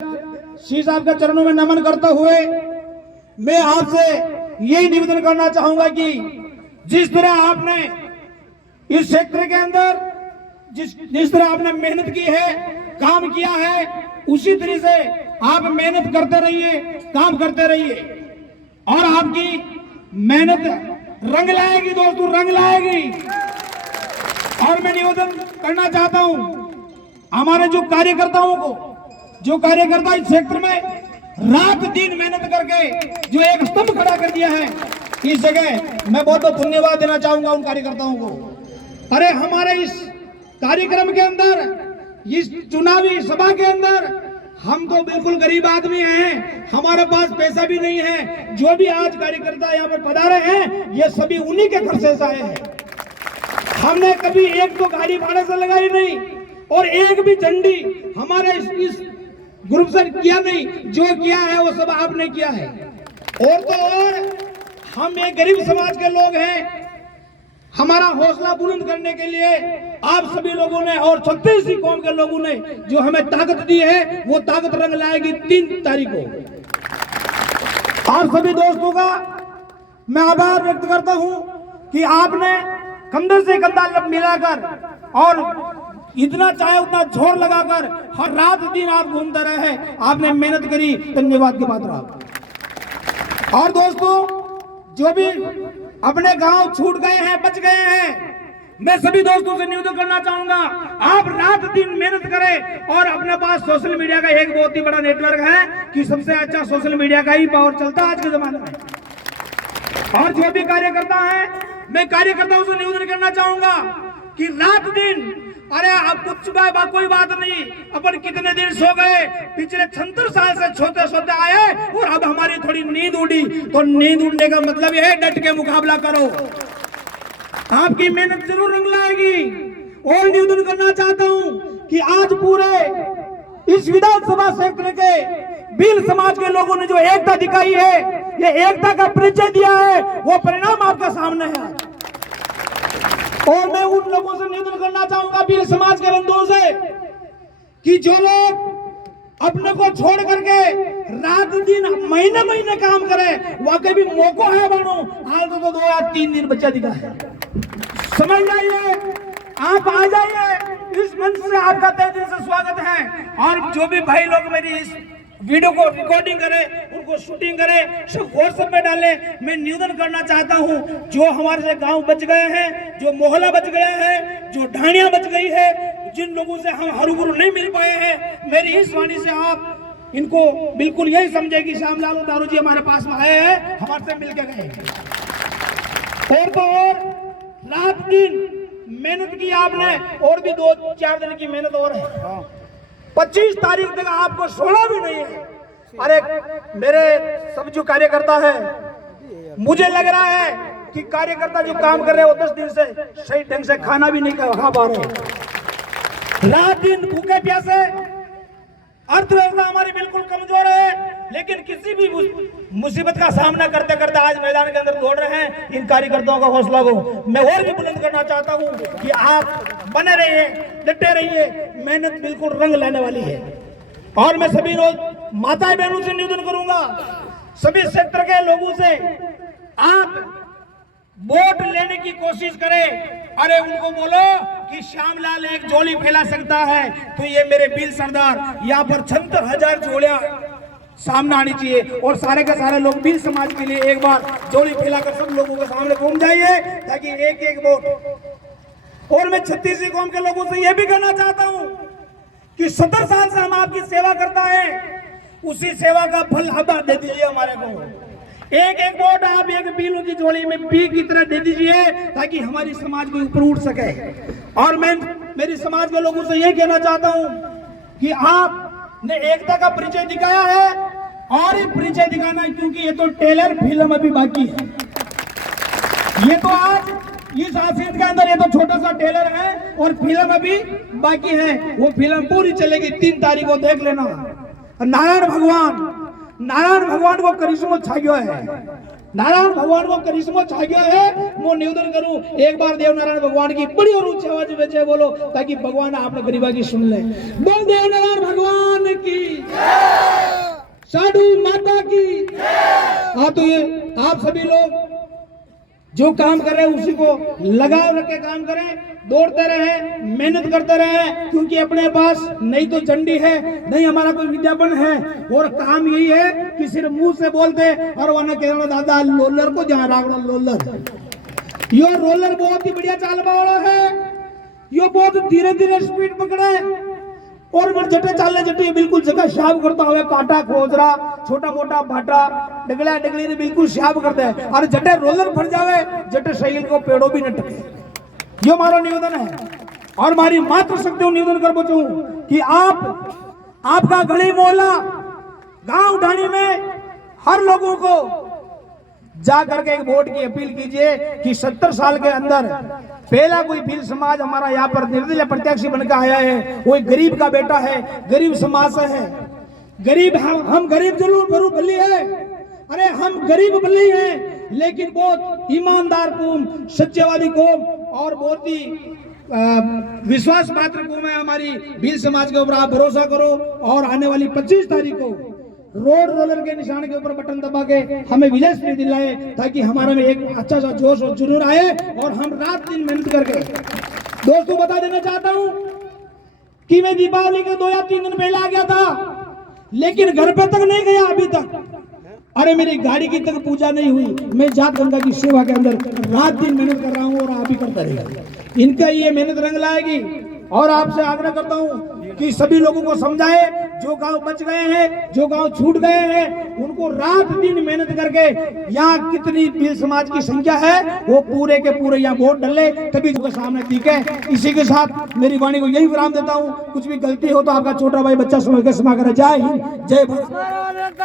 सी साहब के चरणों में नमन करते हुए मैं आपसे यही निवेदन करना चाहूंगा कि जिस तरह आपने इस क्षेत्र के अंदर जिस तरह आपने मेहनत की है, काम किया है, उसी तरह से आप मेहनत करते रहिए, काम करते रहिए और आपकी मेहनत रंग लाएगी दोस्तों, रंग लाएगी। और मैं निवेदन करना चाहता हूं हमारे जो कार्यकर्ताओं को, जो कार्यकर्ता इस क्षेत्र में रात दिन मेहनत करके जो एक स्तंभ खड़ा कर दिया है, इस जगह मैं बहुत बहुत धन्यवाद देना चाहूंगा उन कार्यकर्ताओं को। अरे हमारे इस कार्यक्रम के अंदर, इस चुनावी सभा के अंदर हम तो बिल्कुल गरीब आदमी हैं, हमारे पास पैसा भी नहीं है। जो भी आज कार्यकर्ता यहाँ पर पधारे हैं, ये सभी उन्हीं के खर्चे से आए हैं। हमने कभी एक तो गाड़ी भाड़े से लगाई नहीं और एक भी झंडी हमारे इस ग्रुप से किया नहीं। जो किया है वो सब आपने किया है। और तो और हम एक गरीब समाज के लोग हैं, हमारा हौसला बुलंद करने के लिए आप सभी लोगों ने और 36 कौम के लोगों ने जो हमें ताकत दी है, वो ताकत रंग लाएगी 3 तारीख को। आप सभी दोस्तों का मैं आभार व्यक्त करता हूं कि आपने कंधे से कंधा मिलाकर और इतना चाहे उतना जोर लगाकर हर रात दिन आप घूमते रहे हैं, आपने मेहनत करी, धन्यवाद के पात्र आप। और दोस्तों जो भी अपने गांव छूट गए हैं, बच गए हैं, मैं सभी दोस्तों से निवेदन करना चाहूंगा, आप रात दिन मेहनत करें। और अपने पास सोशल मीडिया का एक बहुत ही बड़ा नेटवर्क है कि सबसे अच्छा सोशल मीडिया का ही पावर चलता है आज के जमाने में। और जो भी कार्यकर्ता है, मैं कार्यकर्ताओं से निवेदन करना चाहूंगा कि रात दिन, अरे अब कुछ कोई बात नहीं, अपन कितने दिन सो गए, पिछले 76 साल से सोते सोते आए और अब हमारी थोड़ी नींद उड़ी, तो नींद उड़ने का मतलब यह है डट के मुकाबला करो, आपकी मेहनत जरूर रंग लाएगी। और निवेदन करना चाहता हूं कि आज पूरे इस विधानसभा क्षेत्र के भील समाज के लोगों ने जो एकता दिखाई है, ये एकता का परिचय दिया है, वो परिणाम आपके सामने है। और मैं उन लोगों से निवेदन करना चाहूंगा भील समाज के बंधुओं से कि जो लोग अपने को छोड़ करके रात दिन महीने महीने काम करें, वाकई भी मौका है बनो, हाल तो 2 या 3 दिन बच्चा दिखा है, समझ जाइए, आप आ जाइए, इस मंच से आपका तहे दिल से स्वागत है। और जो भी भाई लोग मेरी इस वीडियो को रिकॉर्डिंग करें, उनको शूटिंग करें, सब व्हाट्सएप में डालें। मैं निवेदन करना चाहता हूं, जो हमारे से गांव बच गए हैं, जो मोहल्ला बच गया है, जो ढाणियां बच गई है, जिन लोगों से हम हरूबरू नहीं मिल पाए हैं, मेरी इस वाणी से आप इनको बिल्कुल यही समझे कि श्यामलाल दारू जी हमारे पास में आए हैं, हमारे से मिलकर गए। और तो और रात दिन मेहनत की आपने, और भी 2-4 दिन की मेहनत और है। 25 तारीख तक आपको सोना भी नहीं है। अरे मेरे सब जो कार्यकर्ता है, मुझे लग रहा है कि कार्यकर्ता जो काम कर रहे हैं वो 10 दिन से सही ढंग से खाना भी नहीं खा पा रहे, रात दिन भूखे प्यासे। अर्थव्यवस्था हमारी बिल्कुल कमजोर है, लेकिन किसी भी मुसीबत का सामना करते करते आज मैदान के अंदर दौड़ रहे हैं। इन कार्यकर्ताओं का हौसला को मैं और भी बुलंद करना चाहता हूं कि आप बने रहिए, डटे रहिए, मेहनत बिल्कुल रंग लाने वाली है। और मैं सभी रोज माताएं बहनों से निवेदन करूंगा, सभी क्षेत्र के लोगों से, आप वोट लेने की कोशिश करें। अरे उनको बोलो कि श्यामलाल एक झोली फैला सकता है, तो ये मेरे भील सरदार यहाँ पर 76,000 झोलियां सामने आनी चाहिए। और सारे के सारे लोग भील समाज के लिए एक बार झोली फैलाकर सब लोगों के सामने घूम जाइए, ताकि एक एक वोट। और मैं 36 कौम के लोगों से यह भी कहना चाहता हूं कि 70 साल से हम आपकी सेवा करता है, उसी सेवा का फल अब दे दीजिए हमारे को। एक एक वोट आप एक भीलों की झोली में पी की तरह दे दीजिए, ताकि हमारी समाज को ऊपर उठ सके। और मैं मेरी समाज के लोगों से यह कहना चाहता हूं कि आपने एकता का परिचय दिखाया है, और ये परिचय दिखाना, क्योंकि ये तो ट्रेलर फिल्म अभी बाकी है। ये तो आज इस आसियत के अंदर ये तो छोटा सा ट्रेलर है और फिल्म अभी बाकी है। वो फिल्म पूरी चलेगी, 3 तारीख को देख लेना। नारायण भगवान को करिश्मो छायो है। नारायण भगवान को करिश्मा छा गया है। मैं निवेदन करूं एक बार देव नारायण भगवान की बड़ी और ऊंची आवाज में जय बोलो, ताकि भगवान आपने गरीबा की सुन ले। बोल देव नारायण भगवान की साधु माता की। हाँ, तो ये आप सभी लोग जो काम कर रहे हैं उसी को लगाव रख के काम करें, दौड़ते रहे, मेहनत करते रहे, क्योंकि अपने पास नहीं तो चंडी है, नहीं हमारा कोई विज्ञापन है, और काम यही है कि सिर्फ मुंह से बोलते और वरना कहना दादा लोलर को जहाँ रागड़ा लोलर। यो रोलर बहुत ही बढ़िया चालवा वाला है, यो बहुत धीरे धीरे स्पीड पकड़े और मन जटे चालने जटे बिल्कुल जगह शाब करता हुआ, काटा खोजरा छोटा मोटा भाटा डगला डगली ने बिल्कुल शाब करते हैं, और जटे रोलर फट जावे जटे शैल को पेड़ों भी न टके। यो हमारा निवेदन है और हमारी मात्र शक्ति निवेदन कर बचूं कि आपका गली मोहल्ला गांव ढाणी में हर लोगों को जा करके एक वोट की अपील कीजिए कि 70 साल के अंदर पहला कोई भील समाज हमारा यहाँ पर निर्दलीय प्रत्याशी बनकर आया है, कोई गरीब का बेटा है, गरीब समाज से है। गरीब हम गरीब जरूर भली है, अरे हम गरीब भली हैं, लेकिन बहुत ईमानदार कौम, सच्चेवादी कौम और बहुत ही विश्वास पात्र कौम है हमारी भील समाज के ऊपर। आप भरोसा करो और आने वाली 25 तारीख को रोड रोलर के निशान के ऊपर बटन दबा के हमें विजय श्री दिलाए, ताकि हमारे में एक अच्छा सा जोश और जुनून आए और हम रात दिन मेहनत करके। दोस्तों बता देना चाहता हूं कि मैं दीपावली के 2 या 3 दिन पहले आ गया था, लेकिन घर पे तक नहीं गया अभी तक। अरे मेरी गाड़ी की तक पूजा नहीं हुई। मैं जात गंगा की सेवा के अंदर रात दिन मेहनत कर रहा हूं और आप ही करता रहेगा। इनका ये मेहनत रंग लाएगी और आपसे आग्रह करता हूं कि सभी लोगों को समझाए, जो गांव बच गए हैं, जो गांव छूट गए हैं, उनको रात दिन मेहनत करके यहाँ कितनी भील समाज की संख्या है वो पूरे के पूरे यहाँ वोट डाले, तभी जो सामने दिखे। इसी के साथ मेरी वाणी को यही विराम देता हूँ। कुछ भी गलती हो तो आपका छोटा भाई बच्चा समझ के क्षमा करें। जय हिंद, जय भारत।